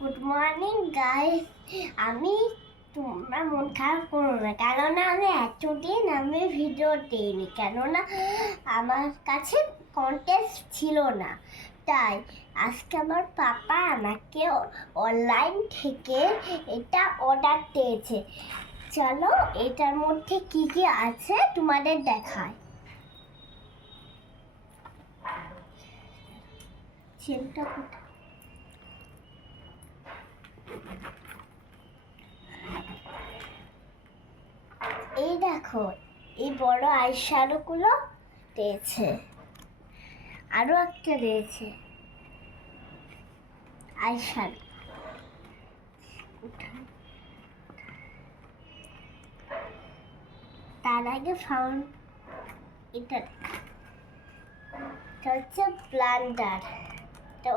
Good morning guys আমি তোমরা মন খারাপ করো না, কেননা আমি এতদিন আমি ভিডিও দিইনি, কেননা আমার কাছে কন্টেস্ট ছিল না। তাই আজকে আমার পাপা আমাকে অনলাইন থেকে এটা অর্ডার দিয়েছে। চলো, এটার মধ্যে কি কি আছে তোমাদের দেখায় চেনটা কোথায়? এই দেখো, এই বড় আইশ্যাডোগুলো দিয়েছে আরও একটা দিয়েছে আইশ্যাডো তার আগে ফাউন্ড এটা এটা হচ্ছে ব্লান্ডার এটা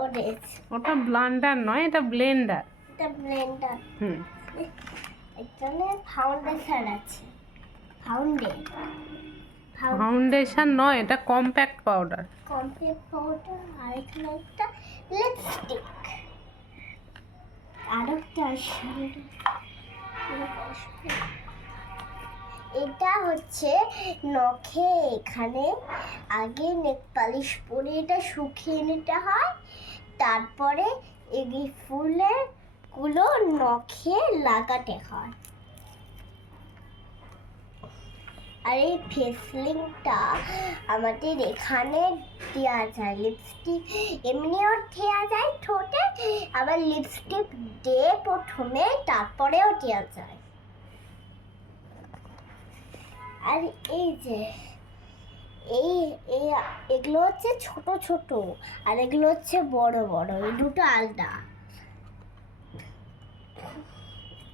ওটা ব্লান্ডার নয়, এটা ব্লেন্ডার এটা ব্লেন্ডার হুম। এখানে ফাউন্ডেশন আছে। ফাউন্ডে ফাউন্ডেশন নয় এটা কম্প্যাক্ট পাউডার কমপ্লিট পাউডার আর এখানে একটা লিপস্টিক আর একটা এটা হচ্ছে নখে এখানে আগে নেক পালিশ পরে এটা শুকিয়ে নিতে হয় তারপরে এই ফুলের গুলো নখে লাগাতে হয়। আর এই ফেসলিংটা আমাদের এখানে দেওয়া যায়। লিপস্টিক এমনিও দেওয়া যায় ঠোঁটে, আবার লিপস্টিক দিয়ে প্রথমে তারপরেও দেওয়া যায়। আর এই যে, এই এই, এগুলো হচ্ছে ছোট ছোট, আর এগুলো হচ্ছে বড় বড়, এই দুটো আলাদা।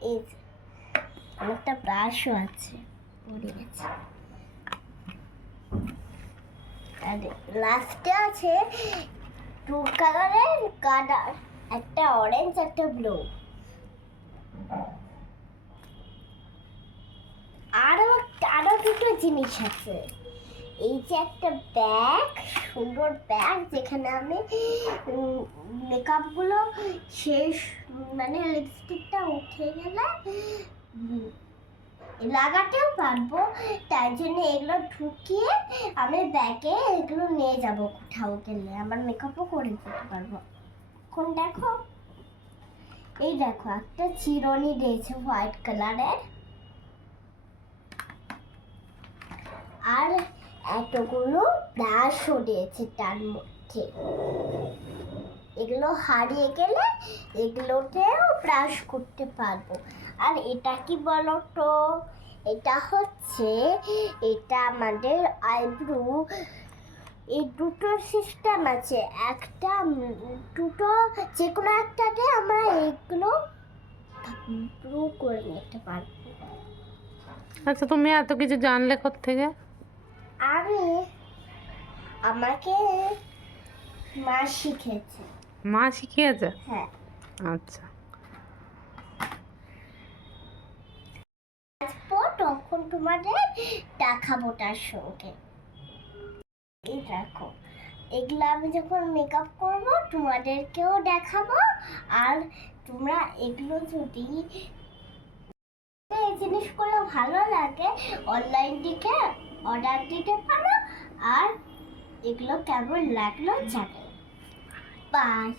এই একটা ব্রাশও আছে, পড়ে গেছে। আর লাস্টে আছে টু কালারের কালার একটা অরেঞ্জ একটা ব্লু আরও আরও দুটো জিনিস আছে। এই যে একটা ব্যাগ সুন্দর ব্যাগ যেখানে আমি মেকআপগুলো শেষ মানে লিপস্টিকটা উঠে গেলে লাগাতেও পারব। তাই জন্য এগুলো ঢুকিয়ে আমি ব্যাগে এগুলো নিয়ে যাব কোথাও গেলে। আমার মেকআপও করে যেতে পারব। এখন দেখো, এই দেখো, একটা চিরনি দিয়েছে হোয়াইট কালারের আর এতগুলো ব্রাশও দিয়েছে তার মধ্যে। এগুলো হারিয়ে গেলে এগুলোতেও ব্রাশ করতে পারব। আর এটা কি বলো তো এটা হচ্ছে, এটা আমাদের আইব্রু, এই দুটো সিস্টেম আছে। একটা দুটো যে কোনো একটাতে আমরা এগুলো ব্রু করে নিতে পারব। আচ্ছা তুমি এত কিছু জানলে থেকে আমি আমাকে মা শিখেছে মা শিখিয়েছে? হ্যাঁ। আচ্ছা। তখন তোমাদের দেখাবো তার সঙ্গে। এই দেখো এগুলো আমি যখন মেকআপ করব তোমাদেরকেও দেখাবো আর তোমরা এগুলো যদি এই জিনিসগুলো ভালো লাগে অনলাইন থেকে অর্ডার দিতে পারো আর এগুলো কেমন লাগল জানাও বাই